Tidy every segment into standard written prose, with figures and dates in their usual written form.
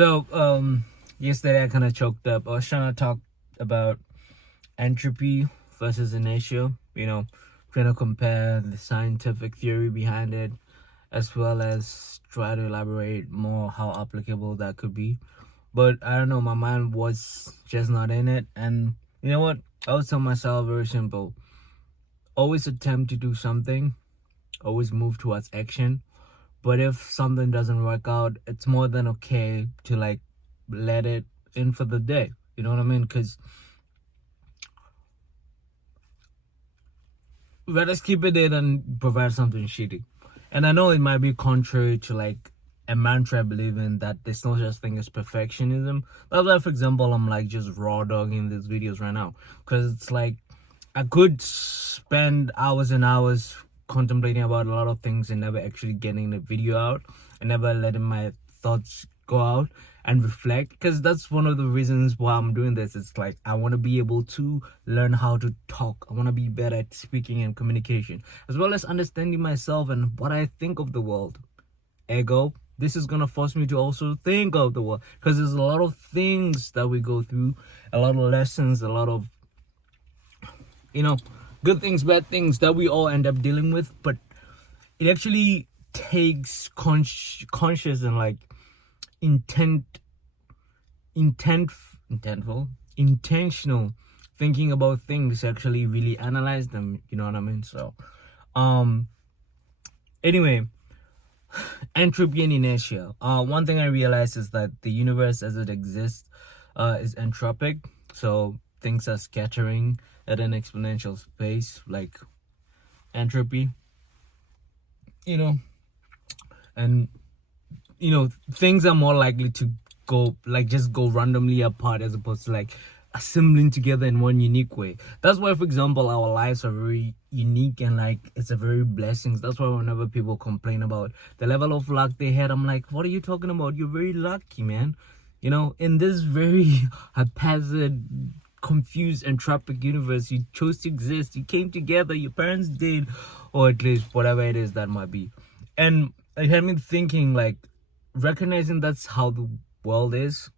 So, yesterday I kind of choked up. I was trying to talk about entropy versus inertia, trying to compare the scientific theory behind it, as well as try to elaborate more how applicable that could be. But I don't know, my mind was just not in it. And you know what? I would tell myself very simple. Always attempt to do something, always move towards action. But if something doesn't work out, it's more than okay to let it in for the day. You know what I mean? Because rather keep it there than provide something shitty. And I know it might be contrary to a mantra I believe in, that there's no such thing as perfectionism. That's why, for example, I'm just raw dogging these videos right now. Because it's I could spend hours and hours contemplating about a lot of things and never actually getting the video out and never letting my thoughts go out and reflect, because that's one of the reasons why I'm doing this. It's I want to be able to learn how to talk. I want to be better at speaking and communication, as well as understanding myself and what I think of the world. Ergo, this is going to force me to also think of the world, because there's a lot of things that we go through, a lot of lessons, a lot of good things, bad things that we all end up dealing with. But it actually takes conscious and intentional thinking about things to actually really analyze them. You know what I mean? So, anyway, entropy and inertia. One thing I realized is that the universe as it exists is entropic. So things are scattering at an exponential pace, like entropy. And things are more likely to go randomly apart, as opposed to assembling together in one unique way. That's why, for example, our lives are very unique and it's a very blessing. That's why whenever people complain about the level of luck they had, I'm like, what are you talking about? You're very lucky, man. In this very haphazard, confused, entropic universe, you chose to exist. You came together, your parents did, or at least whatever it is that might be. And it had me thinking, recognizing that's how the world is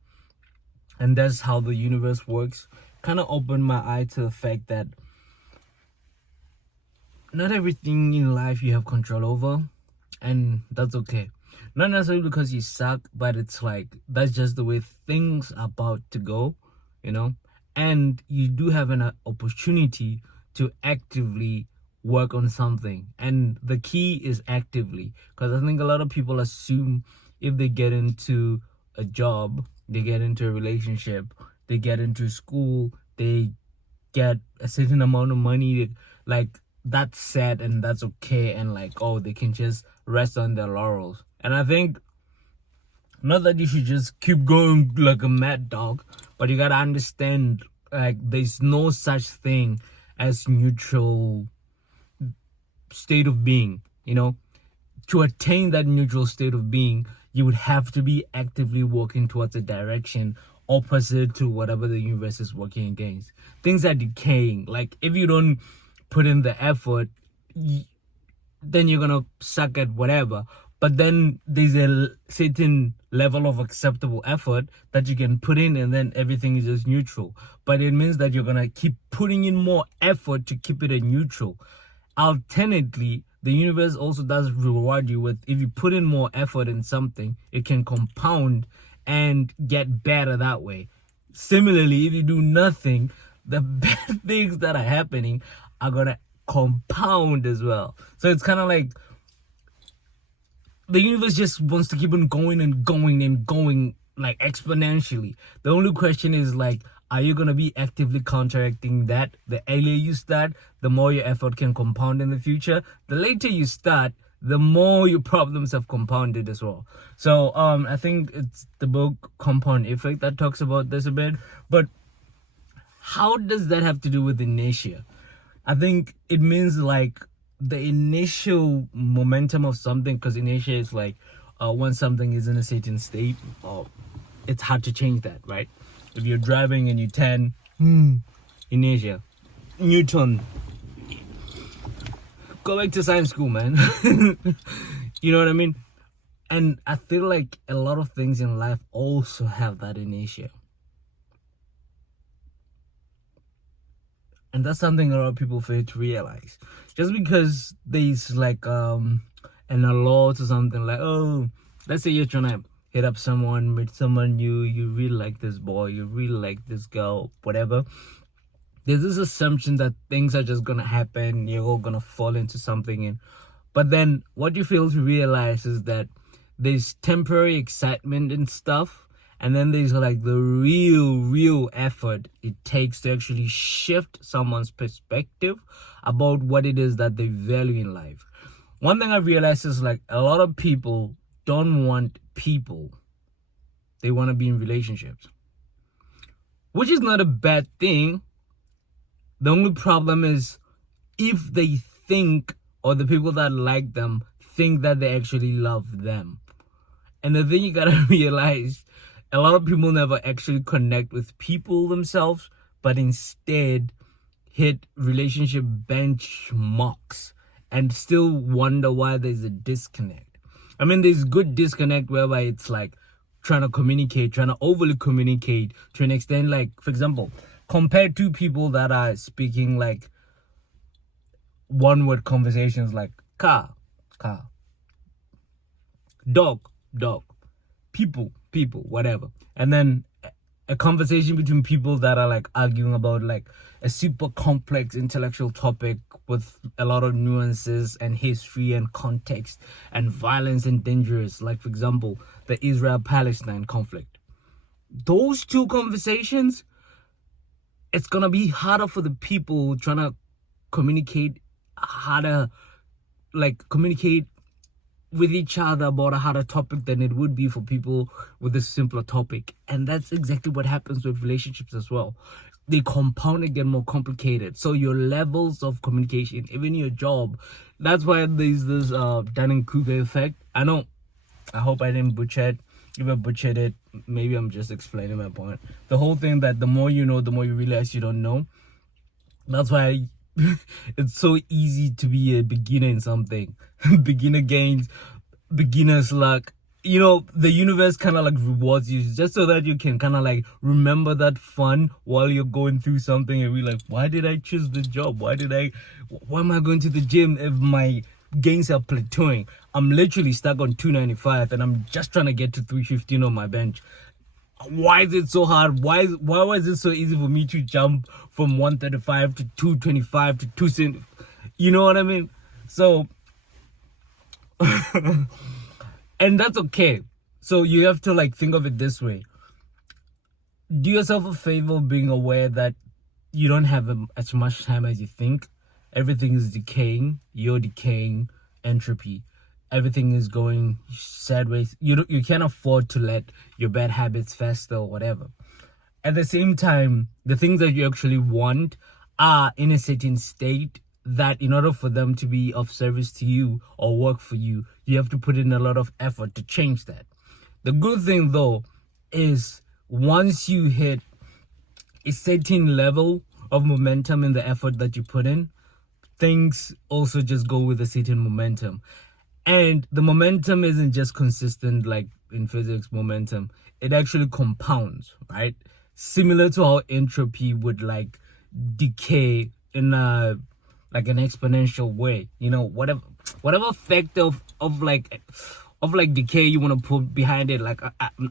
and that's how the universe works, kind of opened my eye to the fact that not everything in life you have control over, and that's okay. Not necessarily because you suck, but it's that's just the way things are about to go, and you do have an opportunity to actively work on something. And the key is actively, because I think a lot of people assume if they get into a job, they get into a relationship, they get into school, they get a certain amount of money, that's sad and that's okay, and they can just rest on their laurels. And I think not that you should just keep going like a mad dog, but you gotta understand there's no such thing as neutral state of being. To attain that neutral state of being, you would have to be actively working towards a direction opposite to whatever the universe is working against. Things are decaying. If you don't put in the effort, then you're gonna suck at whatever. But then there's a certain level of acceptable effort that you can put in, and then everything is just neutral. But it means that you're gonna keep putting in more effort to keep it a neutral. Alternately, the universe also does reward you with, if you put in more effort in something, it can compound and get better that way. Similarly, if you do nothing, the bad things that are happening are gonna compound as well. So it's kind of the universe just wants to keep on going and going and going, exponentially. The only question is are you gonna be actively counteracting that? The earlier you start, the more your effort can compound in the future. The later you start, the more your problems have compounded as well. So I think it's the book Compound Effect that talks about this a bit. But how does that have to do with inertia? I think it means the initial momentum of something, because inertia is when something is in a certain state, it's hard to change that, right? If you're driving and you turn, inertia, Newton. Go back to science school, man. You know what I mean? And I feel like a lot of things in life also have that inertia. And that's something a lot of people fail to realize. Just because there's like an alert or something like, oh, let's say you're trying to hit up someone, meet someone new, you really like this boy, you really like this girl, whatever. There's this assumption that things are just gonna happen, you're all gonna fall into something, and but then what you fail to realize is that there's temporary excitement and stuff, and then there's like the real effort it takes to actually shift someone's perspective about what it is that they value in life. One thing I realized is like a lot of people don't want people, they want to be in relationships, which is not a bad thing. The only problem is if they think, or the people that like them think that they actually love them. And the thing you gotta realize, a lot of people never actually connect with people themselves, but instead hit relationship benchmarks and still wonder why there's a disconnect. I mean, there's good disconnect whereby it's like trying to communicate, trying to overly communicate to an extent. Like, for example, compare two people that are speaking like one word conversations like car, dog, people, whatever. And then a conversation between people that are like arguing about like a super complex intellectual topic with a lot of nuances and history and context and violence and dangerous, like for example, the Israel-Palestine conflict. Those two conversations, it's gonna be harder for the people trying to communicate with each other about a harder topic than it would be for people with a simpler topic. And that's exactly what happens with relationships as well. They compound and get more complicated. So your levels of communication, even your job, that's why there's this Dunning-Kruger effect. I hope I didn't butcher it. If I butchered it, maybe I'm just explaining my point. The whole thing that the more you know, the more you realize you don't know. That's why it's so easy to be a beginner in something. Beginner gains, beginner's luck. You know, the universe kind of like rewards you just so that you can kind of like remember that fun while you're going through something and be like, why did I choose this job? Why am I going to the gym if my gains are plateauing? I'm literally stuck on 295 and I'm just trying to get to 315 on my bench. Why is it so hard? Why was it so easy for me to jump from 135 to 225 to 270? You know what I mean? So, and that's okay. So you have to like think of it this way. Do yourself a favor being aware that you don't have as much time as you think. Everything is decaying. You're decaying. Entropy. Everything is going sideways. You can't afford to let your bad habits fester or whatever. At the same time, the things that you actually want are in a certain state that in order for them to be of service to you or work for you, you have to put in a lot of effort to change that. The good thing though is once you hit a certain level of momentum in the effort that you put in, things also just go with a certain momentum. And the momentum isn't just consistent like in physics momentum. It actually compounds, right? Similar to how entropy would like decay in a like an exponential way. You know, whatever effect of decay you want to put behind it. Like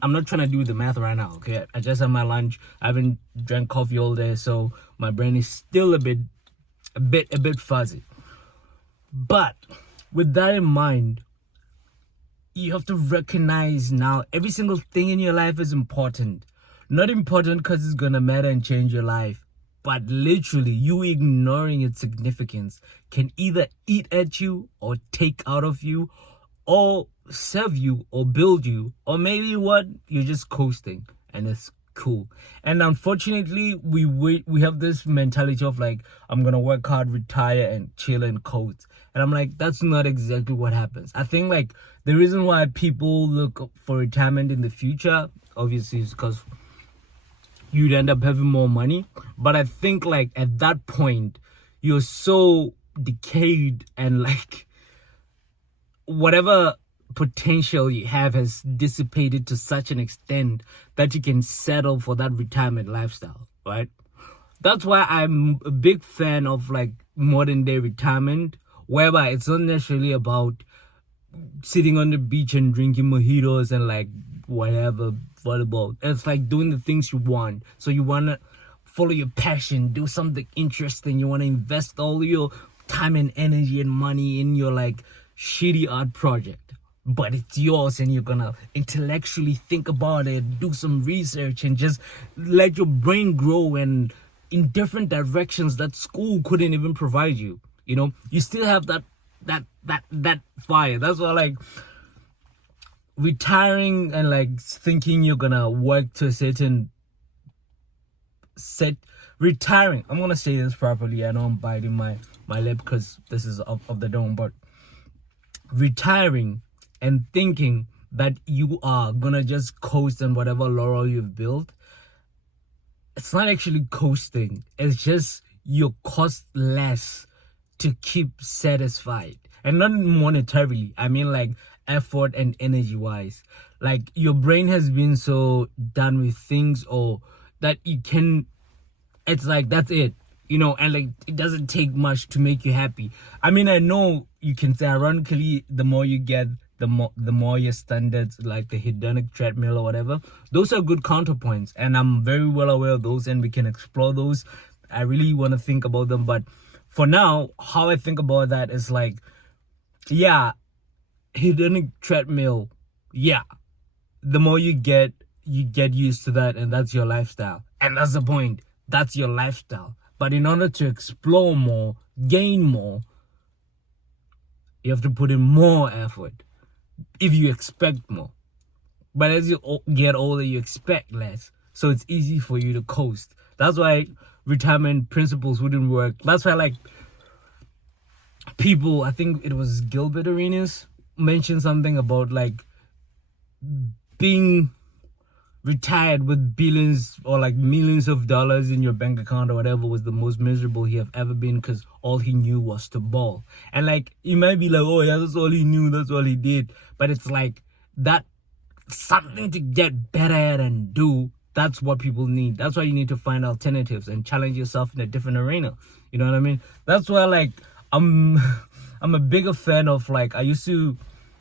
I'm not trying to do the math right now, okay? I just had my lunch. I haven't drank coffee all day, so my brain is still a bit fuzzy. But with that in mind, you have to recognize now every single thing in your life is important. Not important because it's gonna matter and change your life, but literally you ignoring its significance can either eat at you or take out of you or serve you or build you, or maybe what, you're just coasting and it's cool. And unfortunately we have this mentality of like, I'm gonna work hard, retire and chill and coast. And I'm like, that's not exactly what happens. I think like the reason why people look for retirement in the future obviously is because you'd end up having more money. But I think like at that point you're so decayed and like whatever potential you have has dissipated to such an extent that you can settle for that retirement lifestyle, right? That's why I'm a big fan of like modern day retirement, whereby it's not necessarily about sitting on the beach and drinking mojitos and like whatever volleyball. It's like doing the things you want. So you want to follow your passion, do something interesting. You want to invest all your time and energy and money in your like shitty art project, but it's yours, and you're gonna intellectually think about it, do some research, and just let your brain grow and in different directions that school couldn't even provide you. You know, you still have that fire. That's why like retiring and like thinking you're gonna work to a certain set retiring. I'm gonna say this properly. I know I'm biting my lip because this is of the dome, but retiring and thinking that you are gonna just coast on whatever laurel you've built, it's not actually coasting. It's just you cost less to keep satisfied, and not monetarily. I mean like effort and energy wise. Like your brain has been so done with things, or that you can, it's like that's it, you know, and like it doesn't take much to make you happy. I mean, I know you can say ironically, the more you get, the more your standards, like the hedonic treadmill or whatever, those are good counterpoints, and I'm very well aware of those, and we can explore those. I really want to think about them, but for now, how I think about that is like, yeah, hedonic treadmill, yeah, the more you get used to that, and that's your lifestyle, and that's the point. That's your lifestyle. But in order to explore more, gain more, you have to put in more effort if you expect more. But as you get older, you expect less. So it's easy for you to coast. That's why retirement principles wouldn't work. That's why like people, I think it was Gilbert Arenas, mentioned something about like being retired with billions or like millions of dollars in your bank account or whatever was the most miserable he have ever been, because all he knew was to ball. And like you might be like, oh yeah, that's all he knew, that's all he did, but it's like that something to get better at and do. That's what people need. That's why you need to find alternatives and challenge yourself in a different arena. You know what I mean? That's why like I'm a bigger fan of like, I used to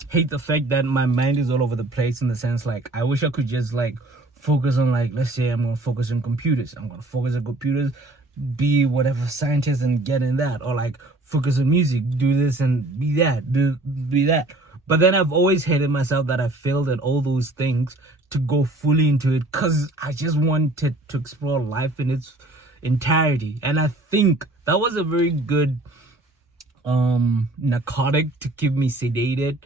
hate the fact that my mind is all over the place, in the sense like I wish I could just like focus on, like, let's say I'm gonna focus on computers, be whatever scientist and get in that, or like focus on music, do this and be that, be that. But then I've always hated myself that I failed at all those things to go fully into it, because I just wanted to explore life in its entirety. And I think that was a very good narcotic to keep me sedated.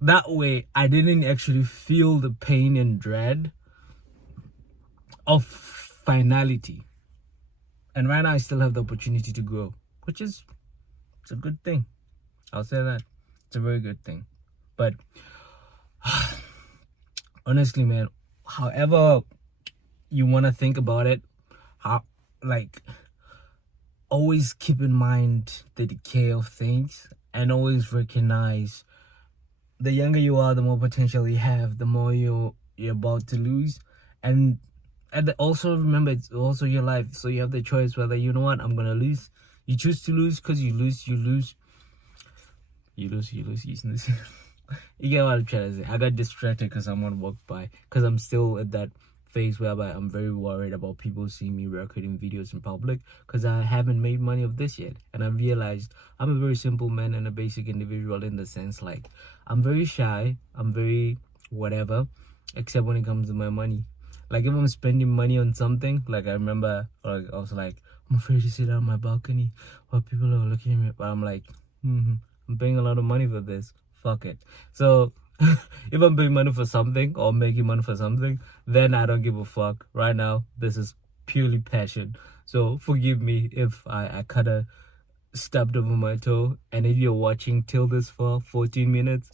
That way I didn't actually feel the pain and dread of finality. And right now I still have the opportunity to grow, which is, it's a good thing. I'll say that. It's a very good thing. But honestly, man, however you want to think about it, always keep in mind the decay of things, and always recognize the younger you are, the more potential you have, the more you're about to lose. And also remember, it's also your life, so you have the choice whether, you know what, I'm gonna lose. You choose to lose, because you lose. You get what I'm trying to say. I got distracted because someone walked by, because I'm still at that phase whereby I'm very worried about people seeing me recording videos in public, because I haven't made money of this yet. And I realized I'm a very simple man and a basic individual, in the sense like I'm very shy, I'm very whatever, except when it comes to my money. Like if I'm spending money on something, like I remember, like I was like, I'm afraid to sit on my balcony while people are looking at me, but I'm like, I'm paying a lot of money for this, fuck it. So if I'm paying money for something or making money for something, then I don't give a fuck. Right now, this is purely passion. So forgive me if I kind of stepped over my toe. And if you're watching till this for 14 minutes,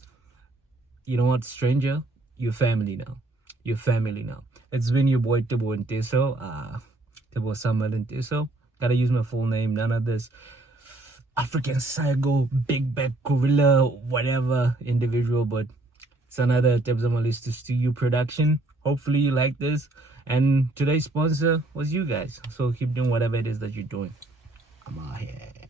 you know what, stranger? You're family now. You're family now. It's been your boy Tibo Nteso. Tibo Samuel Nteso. Gotta use my full name. None of this African psycho, big bad gorilla, whatever individual, but it's another Tips on my list to studio production. Hopefully you like this. And today's sponsor was you guys. So keep doing whatever it is that you're doing. I'm out here.